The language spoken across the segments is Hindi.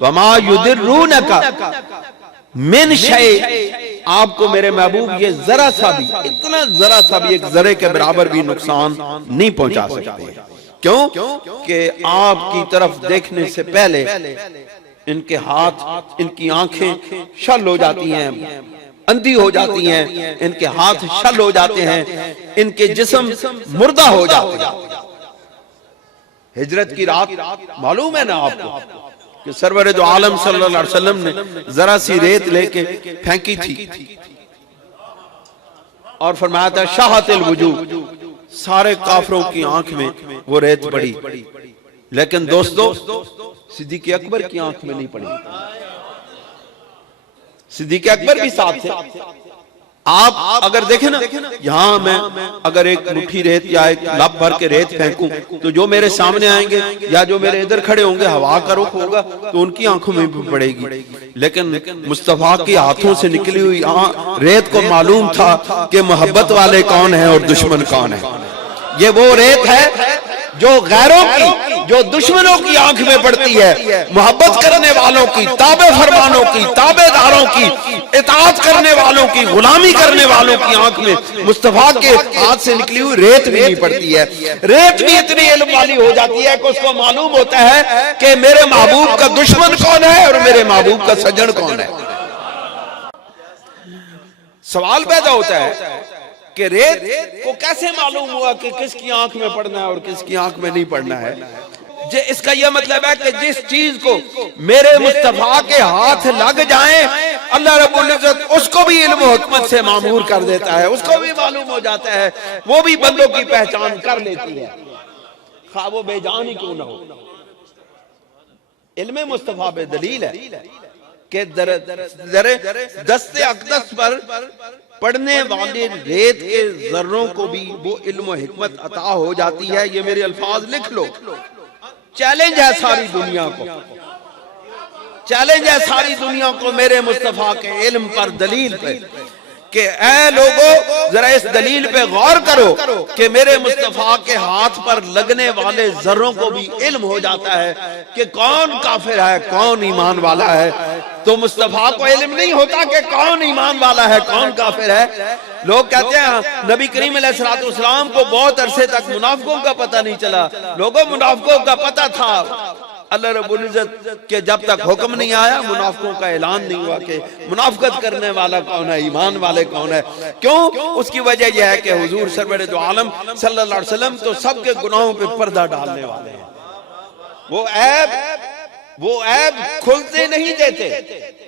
वमा युदिर्रूनका मिन शै, आपको मेरे महबूब ये जरा सा भी, इतना जरा सा भी, एक जरे के बराबर भी नुकसान नहीं पहुंचा सकते। क्यों? कि आपकी तरफ देखने से पहले इनके हाथ, इनकी आंखें शल हो जाती हैं, अंधी हो जाती हैं, इनके हाथ शल हो जाते हैं, इनके जिस्म मुर्दा हो जाते हैं। हिजरत की रात मालूम है ना आपको कि सरवर दो आलम सल्लल्लाहु अलैहि वसल्लम ने जरा सी रेत लेके फेंकी थी और फरमाया था शाहतिल वुजू, सारे काफरों की आंख में वो रेत पड़ी, लेकिन दोस्तों सिद्दीक़ अकबर की आंख में नहीं पड़ी। सिद्दीक़ अकबर भी साथ थे। आप अगर देखें ना, यहां मैं अगर एक मुट्ठी रेत या एक लब भर के रेत फेंकूं तो जो मेरे सामने आएंगे या जो मेरे इधर खड़े होंगे हवा का रुख होगा तो उनकी आंखों में भी पड़ेगी। लेकिन मुस्तफा के हाथों से निकली हुई रेत को मालूम था कि मोहब्बत वाले कौन है और दुश्मन कौन है। ये वो रेत है जो गैरों की, जो दुश्मनों की आंख में पड़ती है, मोहब्बत करने वालों की, ताबे फरमानों की, ताबेदारों की, इताअत करने वालों की, गुलामी करने वालों की आंख में मुस्तफा के हाथ से निकली हुई रेत भी नहीं पड़ती है। रेत भी इतनी इल्म वाली हो जाती है कि उसको मालूम होता है कि मेरे महबूब का दुश्मन कौन है और मेरे महबूब का सज्जन कौन है। सवाल पैदा होता है कि रेत को कैसे मालूम हुआ कि किसकी आंख में पड़ना है और किसकी आंख में नहीं पड़ना है। जे इसका यह मतलब है कि जिस चीज को मेरे मुस्तफा के हाथ लग जाए, अल्लाह रब्बुल इज्जत उसको भी इल्म व हिकमत से मामूर कर देता है, उसको भी मालूम हो जाता है, वो भी बंदों की पहचान कर लेती है, खा वो बेजान ही क्यों ना हो। इल्म मुस्तफा पे दलील है कि दस्ते अक़दस पर पढ़ने वाले रेत के जर्रों को भी वो इल्म और हिकमत अता हो जाती है। ये मेरे अल्फाज लिख लो, चैलेंज है सारी दुनिया को, चैलेंज है सारी दुनिया को मेरे मुस्तफा के इल्म पर, दलील पे, कि ऐ लोगों जरा इस दलील पे गौर करो कि मेरे मुस्तफा के हाथ पर लगने वाले जर्रों को भी इल्म हो जाता है कि कौन काफिर है कौन ईमान वाला है। तो मुस्तफा को इल्म नहीं होता कि कौन ईमान वाला है कौन काफिर है। लोग कहते हैं नबी करीम अलैहिस्सलाम को बहुत अरसे तक मुनाफिकों का पता नहीं चला। लोगों मुनाफिकों का पता था, अल्लाह रब्बुल इज्जत के जब तक हुक्म नहीं आया मुनाफिकों का ऐलान नहीं हुआ कि मुनाफिकत करने वाला कौन है, ईमान वाले कौन है। क्यों? उसकी वजह यह है कि हुजूर सरवर दो आलम सल्लल्लाहु अलैहि वसल्लम तो सबके गुनाहों पे पर्दा डालने वाले हैं। वो ऐब खुलते नहीं देते,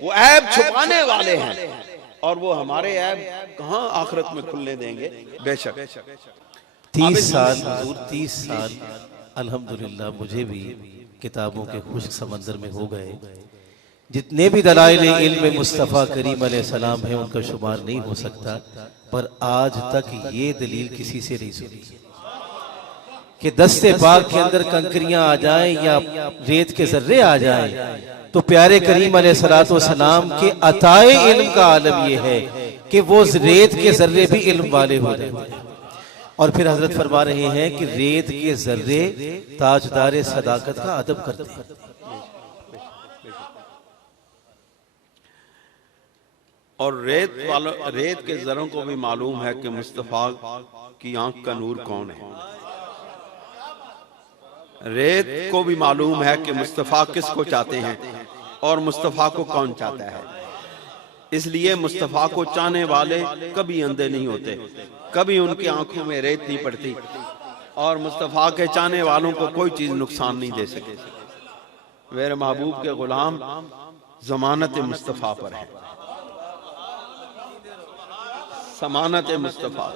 वो ऐब छुपाने वाले हैं, और वो हमारे ऐब कहां आखिरत में खुलने देंगे। बेशक 30 साल हुजूर, 30 साल अल्हम्दुलिल्लाह मुझे भी किताबों के खुश्क समंदर में हो गए। जितने भी दलाइल इल्म मुस्तफ़ा करीम अलैहिस्सलाम है उनका शुमार नहीं हो सकता, पर आज तक ये दलील किसी से नहीं सुनी कि दस्ते पाक के अंदर कंकरियां आ जाएं या रेत के जर्रे आ जाएं तो प्यारे करीम अलैहिस्सलाम के अताए इल्म का आलम यह है कि वो रेत के जर्रे भी इल्म वाले हो जाते हैं। और फिर हजरत फरमा रहे हैं कि रेत के जर्रे ताजदार सदाकत का अदब करते हैं। और रेत के जर्रों को भी मालूम है कि मुस्तफा की आंख का नूर कौन है। रेत को भी मालूम है कि मुस्तफा किसको चाहते हैं और मुस्तफा को कौन चाहता है। इसलिए मुस्तफा को चाहने वाले कभी अंधे नहीं होते, कभी उनकी आंखों में रेत नहीं पड़ती, और मुस्तफा के चाहने वालों को कोई चीज नुकसान नहीं दे सके। मेरे महबूब के गुलाम जमानत मुस्तफा पर है, समानत मुस्तफा।